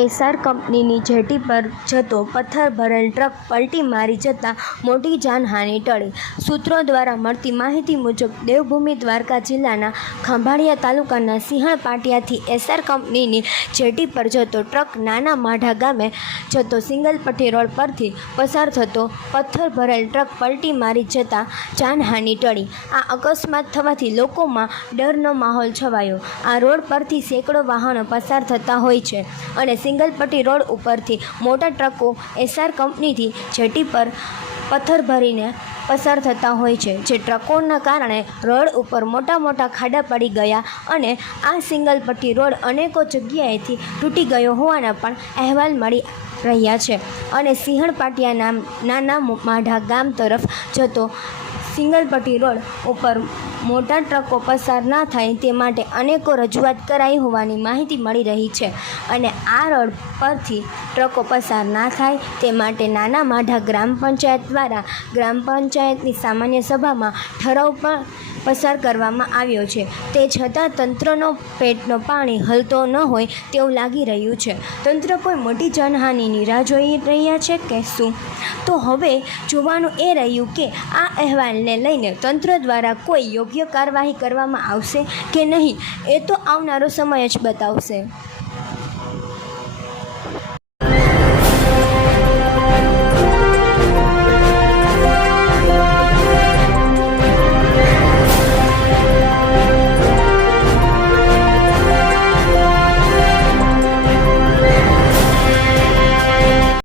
એસ્સાર કંપનીની જેટી પર જતો પથ્થર ભરેલ ટ્રક પલટી મારી જતાં મોટી જાનહાનિ ટળી. સૂત્રો દ્વારા મળતી માહિતી મુજબ દેવભૂમિ દ્વારકા જિલ્લાના ખંભાળિયા તાલુકાના સિંહણ પાટિયાથી એસાર કંપનીની જેટી પર જતો ટ્રક નાના માઢા ગામે જતો સિંગલ પટ્ટી રોડ પરથી પસાર થતો પથ્થર ભરેલ ટ્રક પલટી મારી જતાં જાનહાનિ ટળી. આ અકસ્માત થવાથી લોકોમાં ડરનો માહોલ છવાયો. આ રોડ પરથી સેંકડો વાહનો પસાર થતા હોય છે અને સિંગલ પટ્ટી રોડ ઉપરથી મોટા ટ્રકો એસઆર કંપનીથી જેટી પર પથ્થર ભરીને પસાર થતા હોય છે, જે ટ્રકોના કારણે રોડ ઉપર મોટા મોટા ખાડા પડી ગયા અને આ સિંગલ પટ્ટી રોડ અનેકો જગ્યાએથી તૂટી ગયો હોવાના પણ અહેવાલ મળી રહ્યા છે. અને સિંહણ પાટિયા નામ, નાના માઢા ગામ તરફ જતો સિંગલ પટ્ટી રોડ ઉપર મોટા ટ્રકો પસાર ના થાય તે માટે અનેકો રજૂઆત કરાઈ હોવાની માહિતી મળી રહી છે. અને આ રોડ પરથી ટ્રકો પસાર ના થાય તે માટે નાના માઢા ગ્રામ પંચાયત દ્વારા ગ્રામ પંચાયતની સામાન્ય સભામાં ઠરાવ પણ પસાર કરવામાં આવ્યો છે. તે છતાં તંત્રનો પેટનો પાણી હલતો ન હોય તેવું લાગી રહ્યું છે. તંત્ર કોઈ મોટી જાનહાનિની રાહ જોઈ રહ્યા છે કે શું? તો હવે જોવાનું એ રહ્યું કે આ અહેવાલને લઈને તંત્ર દ્વારા કોઈ યોગ્ય કાર્યવાહી કરવામાં આવશે કે નહીં, એ તો આવનારો સમય જ બતાવશે.